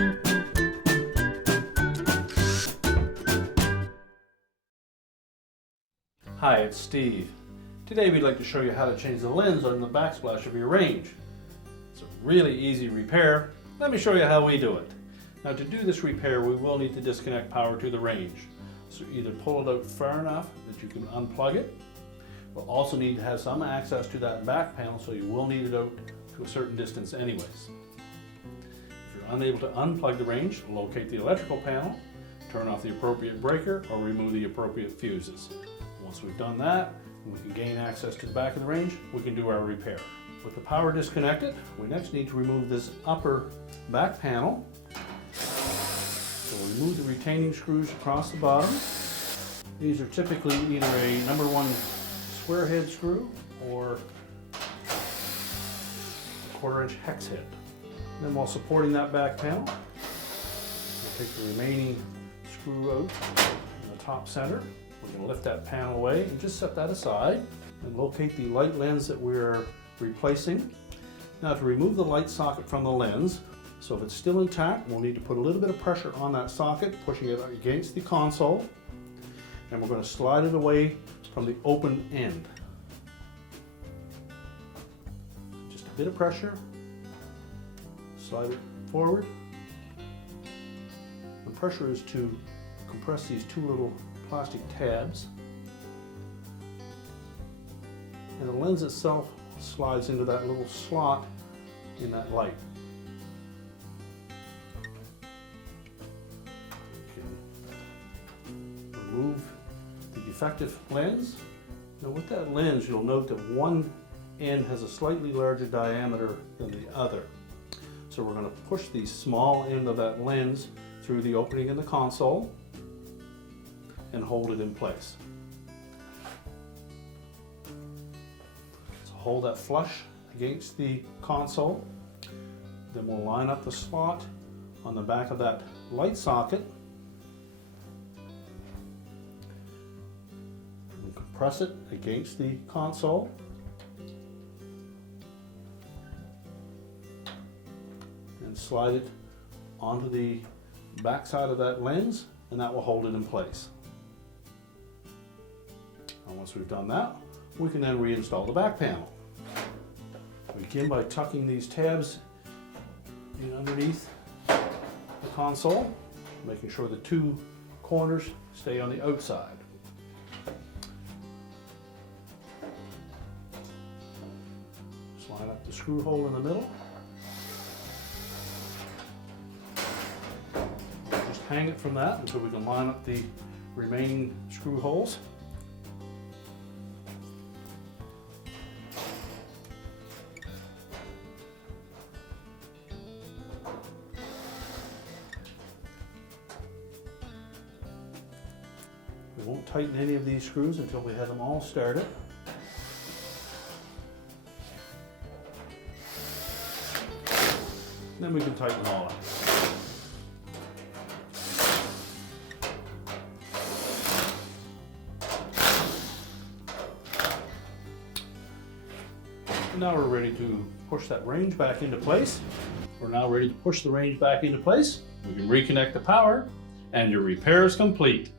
Hi, it's Steve. Today we'd like to show you how to change the lens on the backsplash of your range. It's a really easy repair. Let me show you how we do it. Now, to do this repair, we will need to disconnect power to the range. So either pull it out far enough that you can unplug it. We'll also need to have some access to that back panel, so you will need it out to a certain distance anyways. If you're unable to unplug the range, locate the electrical panel, turn off the appropriate breaker, or remove the appropriate fuses. Once we've done that, and we can gain access to the back of the range, we can do our repair. With the power disconnected, we next need to remove this upper back panel. So we'll remove the retaining screws across the bottom. These are typically either a number 1 square head screw or a 1/4-inch hex head. Then while supporting that back panel, we'll take the remaining screw out in the top center. We're going to lift that panel away and just set that aside and locate the light lens that we're replacing. Now, to remove the light socket from the lens, so if it's still intact, we'll need to put a little bit of pressure on that socket, pushing it against the console, and we're going to slide it away from the open end. Just a bit of pressure, slide it forward. The pressure is to compress these 2 little plastic tabs, and the lens itself slides into that little slot in that light. Remove the defective lens. Now, with that lens, you'll note that one end has a slightly larger diameter than the other. So we're going to push the small end of that lens through the opening in the console and hold it in place. So hold that flush against the console. Then we'll line up the slot on the back of that light socket and compress it against the console. And slide it onto the back side of that lens, and that will hold it in place. And once we've done that, we can then reinstall the back panel. We begin by tucking these tabs in underneath the console, making sure the 2 corners stay on the outside. Slide up the screw hole in the middle. Just hang it from that until we can line up the remaining screw holes. We won't tighten any of these screws until we have them all started. Then we can tighten them all up. And now we're ready to push that range back into place. We're now ready to push the range back into place. We can reconnect the power, and your repair is complete.